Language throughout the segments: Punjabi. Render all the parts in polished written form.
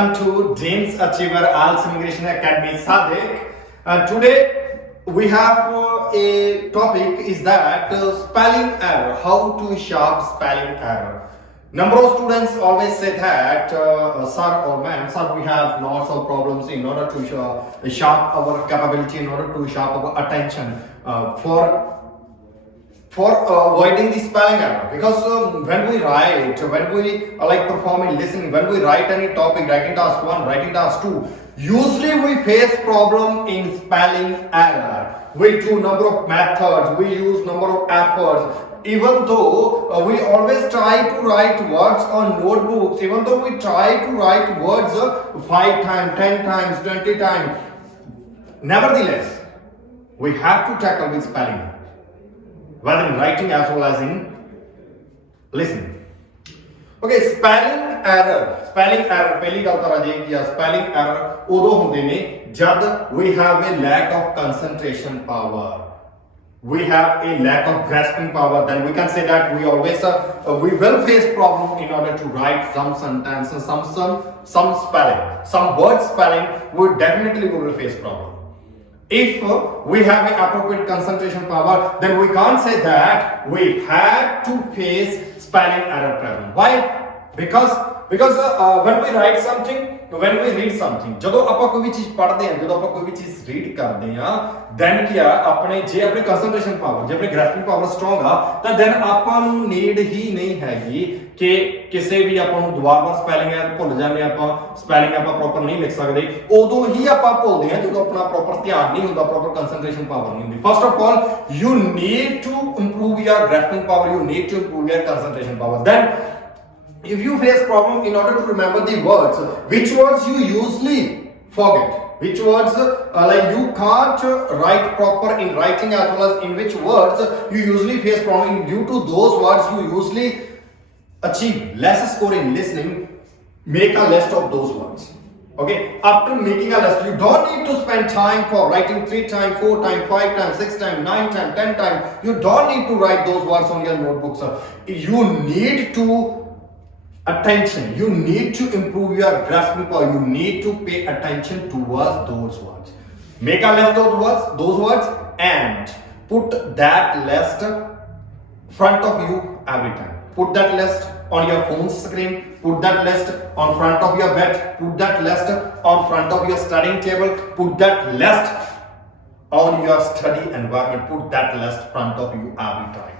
Welcome to Dreams Achiever IELTS Immigration Academy Sadik. Today we have a topic is that spelling error, how to sharp spelling error. Number of students always say that sir or ma'am, sir, we have lots of problems in order to sharp our capability, in order to sharp our attention for avoiding the spelling error, because when we write, when we like performing listening, when we write any topic, writing task 1, writing task 2, usually we face problem in spelling error. We do number of methods, we use number of efforts, even though we always try to write words on notebooks, even though we try to write words 5 times, 10 times, 20 times, nevertheless we have to tackle with spelling error, whether in writing as well as in listening. Okay, spelling error ਪਹਿਲੀ ਗੱਲ ਤਾਂ ਰਾਜੇ ਕੀ ਆ, spelling error ਉਦੋਂ ਹੁੰਦੇ ਨੇ ਜਦ we have a lack of concentration power, we have a lack of grasping power, then we can say that we always we will face problem in order to write some sentences, some spelling, some word spelling, we will face problem. If we have an appropriate concentration power, then we can't say that we had to face spelling error problem. Why? Because when we write something, when we read something, ਜਦੋਂ ਆਪਾਂ ਕੋਈ ਵੀ ਚੀਜ਼ ਪੜ੍ਹਦੇ ਹਾਂ, ਜਦੋਂ ਆਪਾਂ ਕੋਈ ਵੀ ਚੀਜ਼ ਰੀਡ ਕਰਦੇ ਹਾਂ, then ਕੀ ਆ, ਆਪਣੇ ਜੇ ਆਪਣੀ concentration power, ਜੇ ਆਪਣੀ grasping power strong ਆ, ਤਾਂ then ਆਪਾਂ ਨੂੰ ਨੀਡ ਹੀ ਨਹੀਂ ਹੈਗੀ ਕਿ ਕਿਸੇ ਵੀ ਆਪਾਂ ਨੂੰ ਦੁਬਾਰਾ ਸਪੈਲਿੰਗ ਹੈ ਭੁੱਲ ਜਾਂਦੇ ਆਪਾਂ, ਸਪੈਲਿੰਗ ਆਪਾਂ ਪ੍ਰੋਪਰ ਨਹੀਂ ਲਿਖ ਸਕਦੇ, ਉਦੋਂ ਹੀ ਆਪਾਂ ਭੁੱਲਦੇ ਹਾਂ ਜਦੋਂ ਆਪਣਾ ਪ੍ਰੋਪਰ ਧਿਆਨ ਨਹੀਂ ਹੁੰਦਾ, ਪ੍ਰੋਪਰ concentration power ਨਹੀਂ ਹੁੰਦੀ. First of all, you need to improve your grasping power, you need to improve your concentration power. Then if you face problem in order to remember the words, which words you usually forget, which words like you can't write proper in writing, as well as in which words you usually face problem, due to those words you usually achieve less score in listening, make a list of those words. Okay, after making a list, you don't need to spend time for writing 3 times, 4 times, 5 times, 6 times, 9 times, 10 times. You don't need to write those words on your notebooks. You need to attention, you need to improve your grasping power, you need to pay attention towards those words. Make a list of those words and put that list front of you every time. Put that list on your phone screen, put that list on front of your bed, put that list on front of your studying table, put that list on your study environment, put that list front of you every time.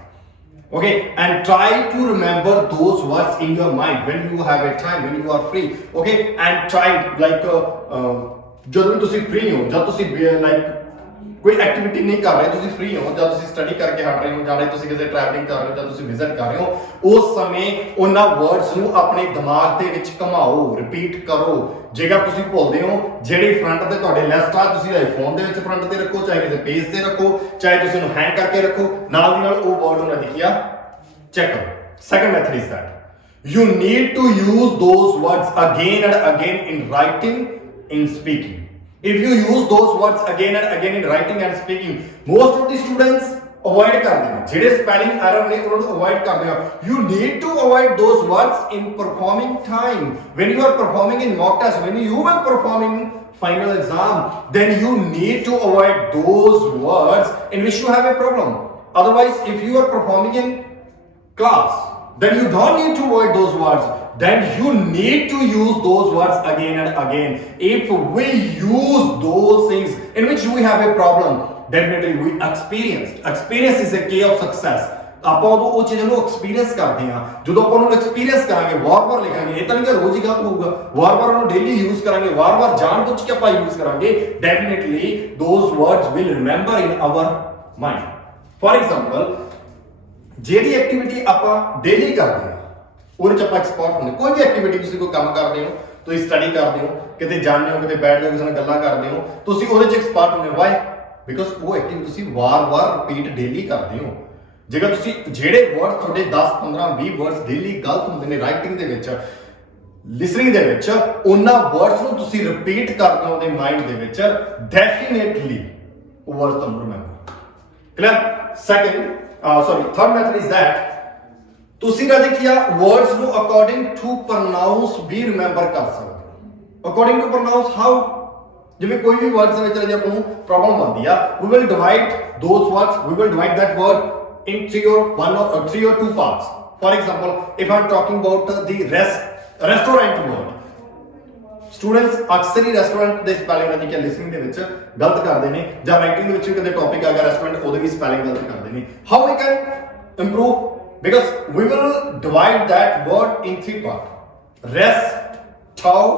Okay, and try to remember those words in your mind when you have a time, when you are free. Okay, and try like ਜਦੋਂ ਤੁਸੀਂ free ਹੋ, ਜਦ ਤੁਸੀਂ like ਕੋਈ ਐਕਟੀਵਿਟੀ ਨਹੀਂ ਕਰ ਰਹੇ, ਤੁਸੀਂ free ਹੋ, ਜਦ ਤੁਸੀਂ ਸਟੱਡੀ ਕਰਕੇ ਹਟ ਰਹੇ ਹੋ, ਜਾਂ ਤੁਸੀਂ ਕਿਸੇ ਟਰੈਵਲਿੰਗ ਕਰ ਰਹੇ ਹੋ, ਜਾਂ ਤੁਸੀਂ ਵਿਜ਼ਿਟ ਕਰ ਰਹੇ ਹੋ, ਉਸ ਸਮੇਂ ਉਹਨਾਂ ਵਰਡਸ ਨੂੰ ਆਪਣੇ ਦਿਮਾਗ ਦੇ ਵਿੱਚ ਘੁਮਾਓ, ਰਿਪੀਟ ਕਰੋ. ਜੇਕਰ ਤੁਸੀਂ ਭੁੱਲਦੇ ਹੋ, ਜਿਹੜੀ ਫਰੰਟ ਤੇ ਤੁਹਾਡੇ ਲਿਸਟ ਆ, ਤੁਸੀਂ ਫੋਨ ਦੇ ਵਿੱਚ ਫਰੰਟ ਤੇ ਰੱਖੋ, ਚਾਹੇ ਕਿਸੇ ਪੇਜ ਤੇ ਰੱਖੋ, ਚਾਹੇ ਤੁਸੀਂ ਉਹਨੂੰ ਹੈਂਗ ਕਰਕੇ ਰੱਖੋ, ਨਾਲ ਦੀ ਨਾਲ ਉਹ ਵਰਡ ਉਹਨਾਂ ਲਿਖਿਆ ਚੈੱਕ ਕਰੋ. Second method is that you need to use those words again and again in writing, in speaking. If you use those words again and again in writing and speaking, most of the students avoid ਕਰਦੇ ਨੇ, ਜਿਹੜੇ spelling error ਨੇ ਉਹਨਾਂ ਨੂੰ avoid ਕਰਦੇ ਆ. You need to avoid those words in performing time. When you are performing in mock test, when you are performing final exam, then you need to avoid those words in which you have a problem. Otherwise, if you are performing in class, then you don't need to avoid those words, then you need to use those words again and again. If we use those things in which we have a problem, definitely we experience is a key of success. ਆਪਾਂ ਉਹ ਚੀਜ਼ਾਂ ਨੂੰ ਐਕਸਪੀਰੀਅੰਸ ਕਰਦੇ ਹਾਂ, ਜਦੋਂ ਆਪਾਂ ਉਹਨੂੰ ਐਕਸਪੀਰੀਅੰਸ ਕਰਾਂਗੇ, ਵਾਰ-ਵਾਰ ਲਿਖਾਂਗੇ, ਇਹ ਤਾਂ ਨਹੀਂ ਕਿ ਰੋਜ਼ ਹੀ ਗਲਤ ਹੋਊਗਾ, ਵਾਰ-ਵਾਰ ਉਹਨੂੰ ਡੇਲੀ ਯੂਜ਼ ਕਰਾਂਗੇ, ਵਾਰ-ਵਾਰ ਜਾਣ-ਬੁੱਝ ਕੇ ਆਪਾਂ ਯੂਜ਼ ਕਰਾਂਗੇ, definitely those words will remember in our mind. For example, ਜਿਹੜੀ ਐਕਟੀਵਿਟੀ ਆਪਾਂ ਡੇਲੀ ਕਰਦੇ ਹਾਂ, ਉਹਦੇ ਚ ਆਪਾਂ ਐਕਸਪਰਟ ਹੁੰਦੇ. ਕੋਈ ਵੀ ਐਕਟੀਵਿਟੀ, ਤੁਸੀਂ ਕੋਈ ਕੰਮ ਕਰਦੇ ਹੋ, ਤੁਸੀਂ ਸਟੱਡੀ ਕਰਦੇ ਹੋ, ਕਿਤੇ ਜਾਂਦੇ ਹੋ, ਕਿਤੇ ਬੈਠਦੇ ਹੋ, ਕਿਸੇ ਨਾਲ ਗੱਲਾਂ ਕਰਦੇ ਹੋ, ਤੁਸੀਂ ਉਹਦੇ ਚ ਐਕਸਪਰਟ ਹੁੰਦੇ ਹੋ. ਵਾਈ? ਬਿਕਾਜ਼ ਉਹ ਐਕਟੀਵਿਟੀ ਤੁਸੀਂ ਵਾਰ-ਵਾਰ ਰਿਪੀਟ ਡੇਲੀ ਕਰਦੇ ਹੋ. ਜੇਕਰ ਤੁਸੀਂ ਜਿਹੜੇ ਵਰਡ ਤੁਹਾਡੇ 10 15 20 ਵਰਡਸ ਡੇਲੀ ਗਲਤ ਹੁੰਦੇ ਨੇ ਰਾਈਟਿੰਗ ਦੇ ਵਿੱਚ, ਲਿਸਨਿੰਗ ਦੇ ਵਿੱਚ, ਉਹਨਾਂ ਵਰਡਸ ਨੂੰ ਤੁਸੀਂ ਰਿਪੀਟ ਕਰਦੇ ਹੋ ਉਹਦੇ ਮਾਈਂਡ ਦੇ ਵਿੱਚ, ਡੈਫੀਨੇਟਲੀ ਉਹ ਵਰਡ ਤੁਹਾਨੂੰ remember. Clear? third method is that ਤੁਸੀਂ ਰਾਜੇ ਕੀ ਆ, ਵਰਡਸ ਨੂੰ ਅਕੋਰਡਿੰਗ ਟੂ ਪ੍ਰੋਨਾਂਸ ਵੀ ਰਿਮੈਂਬਰ ਕਰ ਸਕਦੇ ਹੋ. ਅਕੋਰਡਿੰਗ ਟੂ ਪ੍ਰੋਨਾਂਸ ਹਾਊ, ਜਿਵੇਂ ਕੋਈ ਵੀ ਵਰਡਸ ਵਿੱਚ ਜੇ ਆਪਾਂ ਨੂੰ ਪ੍ਰੋਬਲਮ ਆਉਂਦੀ ਆ, we will divide those words, we will divide that word in three or two parts. For example, if I'm talking about the restaurant word, students ਅਕਸਰ ਹੀ ਰੈਸਟੋਰੈਂਟ ਦੇ ਸਪੈਲਿੰਗ ਰਾਹੀਂ ਕਿ ਲਿਸਨਿੰਗ ਦੇ ਵਿੱਚ ਗਲਤ ਕਰਦੇ ਨੇ, ਜਾਂ ਰਾਈਟਿੰਗ ਦੇ ਵਿੱਚ ਵੀ ਕਦੇ ਟੌਪਿਕ ਆ ਗਿਆ ਰੈਸਟੋਰੈਂਟ ਉਹਦੇ ਵੀ ਸਪੈਲਿੰਗ ਗਲਤ ਕਰਦੇ ਨੇ। How we can improve, because we will divide that word in three parts, restaurant,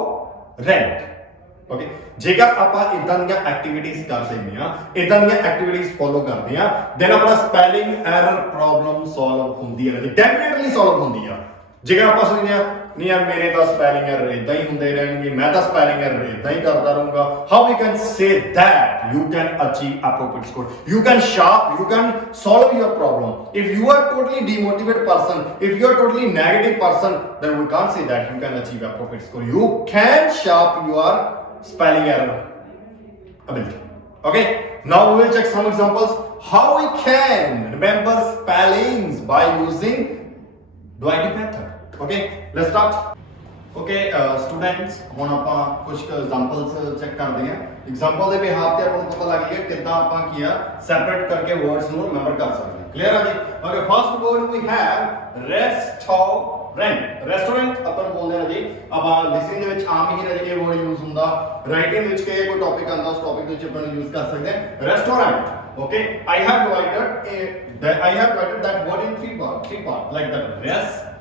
okay. ਜੇਕਰ ਆਪਾਂ ਇਦਾਂ ਦੀਆਂ ਐਕਟੀਵਿਟੀਜ਼ ਕਰਦੇ ਹਾਂ, ਇਦਾਂ ਦੀਆਂ ਐਕਟੀਵਿਟੀਜ਼ ਫੋਲੋ ਕਰਦੇ ਹਾਂ, ਦੈਨ ਆਪਣਾ ਸਪੈਲਿੰਗ ਐਰਰ ਪ੍ਰੋਬਲਮ ਸੋਲਵ ਹੁੰਦੀ ਹੈ, ਡੈਫੀਨਿਟਲੀ ਸੋਲਵ ਹੁੰਦੀ ਆ। ਜੇਕਰ ਆਪਾਂ ਸੋਚਦੇ ਹਾਂ ਨਹੀਂ ਯਾਰ ਮੇਰੇ ਤਾਂ ਸਪੈਲਿੰਗ ਐਰਰ ਇਦਾਂ ਹੀ ਹੁੰਦੇ ਰਹਿਣਗੇ, ਮੈਂ ਤਾਂ ਸਪੈਲਿੰਗ ਐਰਰ ਇਦਾਂ ਹੀ ਕਰਦਾ ਰਹੂੰਗਾ, how we can say that you can achieve appropriate score, you can sharp, you can solve your problem. If you are totally demotivated person, if you are totally negative person, then we can't say that you can achieve appropriate score. You can sharp your spelling error ability. Okay, now we will check some examples how we can remember spellings by using Dwight method. Okay, let's start. Okay, students, ਹੁਣ ਆਪਾਂ ਕੁਝ ਐਗਜ਼ਾਮਪਲਸ ਚੈੱਕ ਕਰਦੇ ਹਾਂ। ਐਗਜ਼ਾਮਪਲ ਦੇ ਬਿਹਾਫ ਤੇ ਆਪਾਂ ਨੂੰ ਪਤਾ ਲੱਗ ਗਿਆ ਕਿੱਦਾਂ ਆਪਾਂ ਕੀ ਆ ਸੈਪਰੇਟ ਕਰਕੇ ਵਰਡਸ ਨੂੰ ਰਿਮੈਂਬਰ ਕਰ ਸਕਦੇ ਹਾਂ। ਕਲੀਅਰ ਆ ਜੀ? Okay, first word we have restaurant. Restaurant ਆਪਾਂ ਬੋਲਦੇ ਹਾਂ ਜੀ, ਆਪਾਂ ਲਿਸਨਿੰਗ ਦੇ ਵਿੱਚ ਆਮ ਹੀ ਇਹ ਵਰਡ ਯੂਜ਼ ਹੁੰਦਾ, ਰਾਈਟਿੰਗ ਵਿੱਚ ਕੋਈ ਟੌਪਿਕ ਆਉਂਦਾ ਉਸ ਟੌਪਿਕ ਵਿੱਚ ਆਪਾਂ ਯੂਜ਼ ਕਰ ਸਕਦੇ ਹਾਂ restaurant. Okay, I have divided that word in three parts like that, restaurant।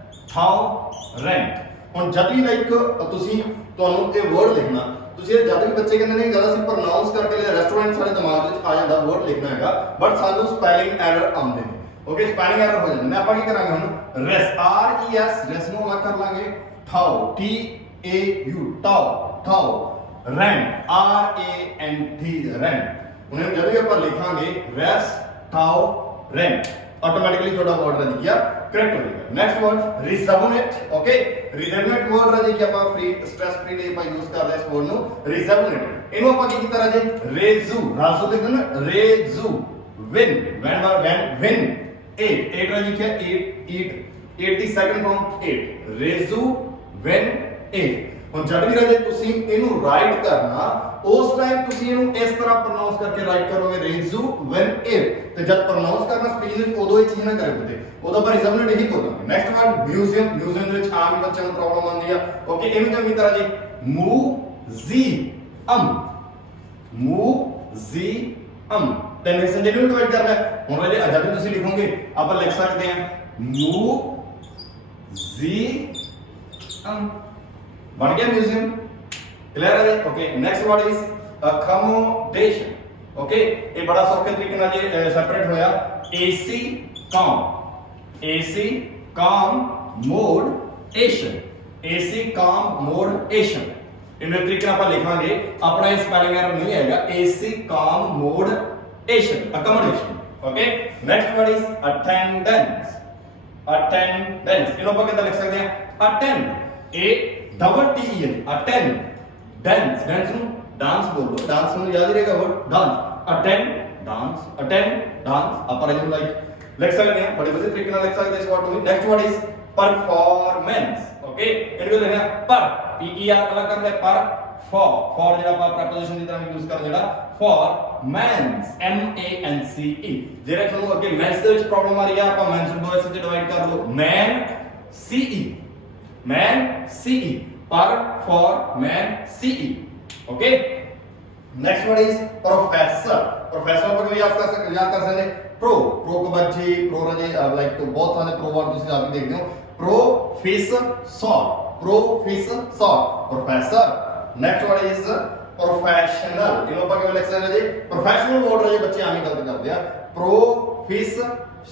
ਹੁਣ ਜਦ ਵੀ ਲਾਈਕ ਤੁਸੀਂ ਤੁਹਾਨੂੰ ਇਹ ਵਰਡ ਲਿਖਣਾ, ਤੁਸੀਂ ਜਦ ਵੀ ਬੱਚੇ ਕਹਿੰਦੇ ਨੇ ਜਦ ਅਸੀਂ ਪ੍ਰੋਨਾਂਸ ਕਰਕੇ ਰੈਸਟੋਰੈਂਟ ਸਾਡੇ ਦਿਮਾਗ ਵਿੱਚ ਆ ਜਾਂਦਾ ਵਰਡ ਲਿਖਣਾ ਹੈਗਾ, ਬਟ ਸਾਨੂੰ ਸਪੈਲਿੰਗ ਐਰਰ ਆਉਂਦੇ ਨੇ। ਓਕੇ, ਸਪੈਲਿੰਗ ਐਰਰ ਹੋ ਜਾਂਦੇ ਨੇ। ਆਪਾਂ ਕੀ ਕਰਾਂਗੇ ਹੁਣ, ਰੈਸ ਨੂੰ ਅਲੱਗ ਕਰ ਲਾਂਗੇ, ਟਾਓ, ਰੈਂਟ। ਹੁਣ ਜਦ ਵੀ ਆਪਾਂ ਲਿਖਾਂਗੇ ਰੈਸਟੋਰੈਂਟ, ਆਟੋਮੈਟਿਕਲੀ ਤੁਹਾਡਾ ਵਰਡ ਰਜ ਗਿਆ ਕਰੈਕਟ ਹੋ ਜਾਏਗਾ। ਨੈਕਸਟ ਵਰਡ ਰਿਜ਼ਰਵਨੇਟ। ਓਕੇ, ਰਿਜ਼ਰਵਨੇਟ ਵਰਡ ਰਜ ਕਿ ਆਪਾਂ ਫ੍ਰੀ ਸਟ੍ਰੈਸ ਫ੍ਰੀ ਲਈ ਆਪਾਂ ਯੂਜ਼ ਕਰਦੇ ਇਸ ਵਰਡ ਨੂੰ ਰਿਜ਼ਰਵਨੇਟ। ਇਹਨੂੰ ਆਪਾਂ ਕੀ ਕੀਤਾ ਰਾਜੇ, ਰਾਜ਼ੂ ਲਿਖਦੇ ਨਾ, ਵਿਨ 8 ਰਜ ਕਿ 8 ਦੀ ਸੈਕੰਡ ਫਾਰਮ 8, ਵਿਨ 8। ਹੁਣ ਜਦ ਵੀ ਰਾਜੇ ਤੁਸੀਂ ਇਹਨੂੰ ਰਾਈਟ ਕਰਨਾ, ਉਸ ਟਾਈਮ ਤੁਸੀਂ ਇਹਨੂੰ ਇਸ ਤਰ੍ਹਾਂ ਪ੍ਰੋਨਾਂਸ ਕਰਕੇ ਰਾਈਟ ਕਰੋਗੇ ਵਿਨ 8, ਤੇ ਜਦ ਪ੍ਰੋਨਾਂਸ ਕਰਨਾ ਸਪੀਚ ਵਿੱਚ ਉਦੋਂ ਇਹ ਚੀਜ਼ ਨਾ ਕਰੋਗੇ, ਉਦੋਂ ਆਪਾਂ ਰਿਜ਼ਰਵਨੇਟ ਹੀ ਬੋਲਾਂਗੇ। ਨੈਕਸਟ ਵਰਡ ਮਿਊਜ਼ੀਅਮ ਦੇ ਵਿੱਚ ਆਮ ਹੀ ਬੱਚਿਆਂ ਨੂੰ ਪ੍ਰੋਬਲਮ ਆਉਂਦੀ ਆ। ਓਕੇ, ਇਹਨੂੰ ਚੰਗੀ ਤਰ੍ਹਾਂ ਜੀ ਮੂਜ਼ੀਅਮ ਤੇ ਨੈਕਸਟ ਜਿਹਨੂੰ ਡਿਵਾਈਡ ਕਰਨਾ। ਹੁਣ ਰਾਜੇ ਜਦ ਵੀ ਤੁਸੀਂ ਲਿਖੋਗੇ ਆਪਾਂ ਲਿਖ ਸਕਦੇ ਹਾਂ ਮੂਜ਼ੀਅਮ, ਬਣ ਗਿਆ ਮਿਊਜ਼ੀਅਮ। ਕਲੀਅਰ ਹੈ ਜੀ? Okay, next word is accommodation. Okay, ਇਹ ਬੜਾ ਸੌਖੇ ਤਰੀਕੇ ਨਾਲ ਜੇ ਸੈਪਰੇਟ ਹੋਇਆ, calm modation। ਇਹਨੇ ਤਰੀਕੇ ਨਾਲ ਆਪਾਂ ਲਿਖਾਂਗੇ, ਆਪਣਾ ਇਹ ਸਪੈਲਿੰਗ ਐਰਰ ਨਹੀਂ ਆਏਗਾ, calm modation, accommodation। Okay, next word is attendance। ਇਹਨੂੰ ਆਪਾਂ ਕਿੱਦਾਂ ਲਿਖ ਸਕਦੇ ਹਾਂ, ਡੈਂਸ ਨੂੰ ਡਾਂਸ ਬੋਲੋ, ਡਾਂਸ ਨੂੰ ਯਾਦ ਰਹੇਗਾ ਵਰਡ ਡਾਂਸ, ਆਪਾਂ ਇਹਨੂੰ ਲਿਖ ਸਕਦੇ ਹਾਂ, ਬੜੇ ਵਧੀਆ ਤਰੀਕੇ ਨਾਲ ਲਿਖ ਸਕਦੇ ਇਸ ਵਰਡ ਨੂੰ। Next word is performance. Okay, ਇਹਨੂੰ ਲਿਖਿਆ per ਅਲੱਗ ਕਰਨਾ, for ਜਿਹੜਾ ਆਪਾਂ ਪ੍ਰੈਪੋਜੀਸ਼ਨ ਦੀ ਤਰ੍ਹਾਂ ਯੂਜ਼ ਕਰਦੇ ਜਿਹੜਾ for mance, ਜਿਹੜਾ ਤੁਹਾਨੂੰ ਅੱਗੇ ਮੈਂਸ ਦੇ ਵਿੱਚ ਪ੍ਰੋਬਲਮ ਆ ਰਹੀ ਆ, ਆਪਾਂ ਮੈਂਸ ਨੂੰ ਦੋ ਹਿੱਸੇ ਵਿੱਚ ਡਿਵਾਈਡ ਕਰ ਲਓ, man ce, man ce। Okay, next word is professor ਆਪਾਂ ਕਿਵੇਂ ਯਾਦ ਕਰ ਸਕਦੇ, ਪ੍ਰੋ ਕੋ ਬੱਚੇ ਪ੍ਰੋ ਰਜੇ ਲਾਈਕ ਬਹੁਤ ਸਾਰੇ ਪ੍ਰੋ ਵਰਡ ਤੁਸੀਂ ਆਪ ਦੇਖਦੇ ਹੋ, professor, professor. Next word is professional. ਇਹਨੂੰ ਆਪਾਂ ਕਿਵੇਂ ਲਿਖ ਸਕਦੇ ਜੀ, ਪ੍ਰੋਫੈਸ਼ਨਲ ਵਰਡ ਰਜੇ ਬੱਚੇ ਆਮ ਹੀ ਗਲਤ ਕਰਦੇ ਆ,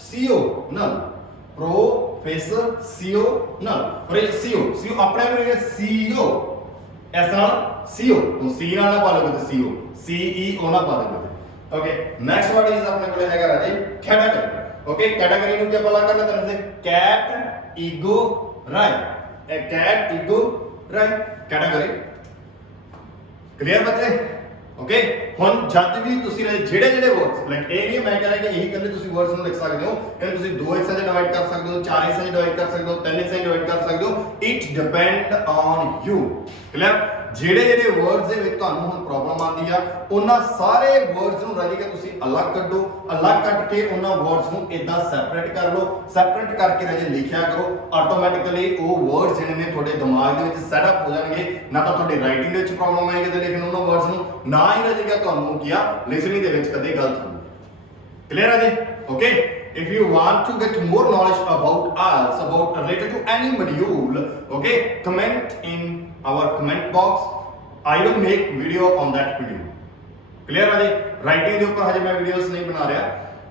ਸੀਓ ਆਪਣੇ ਆਪ ਨੂੰ ਸੀਓ, ਇਸ ਨਾਲ ਸੀਓ ਨੂੰ ਸੀ ਨਾਲ ਨਾ ਪਾ ਲਓ ਤੇ ਸੀਈਓ ਨਾ ਪਾ ਦਿਓ। ਓਕੇ, ਨੈਕਸਟ ਵਰਡ ਇਜ਼ ਆਪਣੇ ਕੋਲ ਹੈਗਾ ਰਾਜੇ ਕੈਟਾਗਰੀ। ਓਕੇ, ਕੈਟਾਗਰੀ ਨੂੰ ਕੀ ਆਪਾਂ ਲਾ ਕਰਨਾ ਤੈਨੂੰ ਕੈਟ ਈਗੋ ਰਾਈ, ਕੈਟਾਗਰੀ। ਕਲੀਅਰ ਬੱਚੇ? ਓਕੇ, ਹੁਣ ਜਦ ਵੀ ਤੁਸੀਂ ਜਿਹੜੇ ਵਰਡਸ ਲਾਈਕ ਇਹ ਨਹੀਂ ਮੈਂ ਕਹਿੰਦਾ ਕਿ ਇਹੀ ਇਕੱਲੇ ਤੁਸੀਂ ਵਰਡਸ ਨੂੰ ਲਿਖ ਸਕਦੇ ਹੋ, ਇਹਨੂੰ ਤੁਸੀਂ ਦੋ ਹਿੱਸਿਆਂ 'ਚ ਡਿਵਾਈਡ ਕਰ ਸਕਦੇ ਹੋ, ਚਾਰ ਹਿੱਸਿਆਂ 'ਚ ਡਿਵਾਈਡ ਕਰ ਸਕਦੇ ਹੋ, ਤਿੰਨ ਹਿੱਸਿਆਂ 'ਚ ਡਿਵਾਈਡ ਕਰ ਸਕਦੇ ਹੋ, it depend on you. Clear? ਜਿਹੜੇ ਜਿਹੜੇ ਵਰਡਸ ਦੇ ਵਿੱਚ ਤੁਹਾਨੂੰ ਹੁਣ ਪ੍ਰੋਬਲਮ ਆਉਂਦੀ ਆ ਉਹਨਾਂ ਸਾਰੇ ਵਰਡਸ ਨੂੰ ਰਾਜੀ ਕਿ ਤੁਸੀਂ ਅਲੱਗ ਕੱਢੋ, ਅਲੱਗ ਕੱਢ ਕੇ ਉਹਨਾਂ ਵਰਡਸ ਨੂੰ ਇਦਾਂ ਸੈਪਰੇਟ ਕਰ ਲਓ, ਸੈਪਰੇਟ ਕਰਕੇ ਰਾਜੀ ਲਿਖਿਆ ਕਰੋ। ਆਟੋਮੈਟਿਕਲੀ ਉਹ ਵਰਡਸ ਜਿਹੜੇ ਨੇ ਤੁਹਾਡੇ ਦਿਮਾਗ ਦੇ ਵਿੱਚ ਸੈਟਅਪ ਹੋ ਜਾਣਗੇ, ਨਾ ਤਾਂ ਤੁਹਾਡੀ ਰਾਈਟਿੰਗ ਦੇ ਵਿੱਚ ਪ੍ਰੋਬਲਮ ਆਏਗੀ ਤੇ ਲਿਖਣ ਉਹਨਾਂ ਵਰਡਸ ਨੂੰ, ਨਾ ਹੀ ਰਾਜੀ ਕਿ ਤੁਹਾਨੂੰ ਕੀ ਆ ਲਿਸਨਿੰਗ ਦੇ ਵਿੱਚ ਕਦੇ ਗਲਤ ਹੋਊ। Clear are they? Okay. If you want to get more knowledge about us, about related to any module, okay, comment in our comment box. I will make video on that video. Clear are they? Writing ਦੇ ਉੱਪਰ ਹਜੇ ਮੈਂ ਵੀਡੀਓਜ਼ ਨਹੀਂ ਬਣਾ ਰਿਹਾ,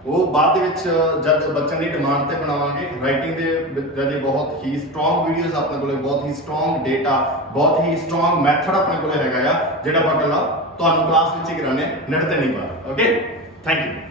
ਉਹ ਬਾਅਦ ਦੇ ਵਿੱਚ ਜਦ ਬੱਚਿਆਂ ਦੀ ਡਿਮਾਂਡ ਤੇ ਬਣਾਵਾਂਗੇ। ਰਾਈਟਿੰਗ ਦੇ ਜਿਹੜੇ ਬਹੁਤ ਹੀ ਸਟਰੋਂਗ ਵੀਡੀਓਜ਼ ਆਪਣੇ ਕੋਲੇ, ਬਹੁਤ ਹੀ ਸਟਰੋਂਗ ਡੇਟਾ, ਬਹੁਤ ਹੀ ਸਟਰੋਂਗ ਮੈਥਡ ਆਪਣੇ ਕੋਲੇ ਹੈਗਾ ਆ, ਜਿਹੜਾ ਆਪਾਂ ਇਕੱਲਾ ਤੁਹਾਨੂੰ ਕਲਾਸ ਵਿੱਚ ਹੀ ਕਰਾਣੇ, ਨੈਟ ਤੇ ਨਹੀਂ ਪਾਣਾ। Okay, thank you.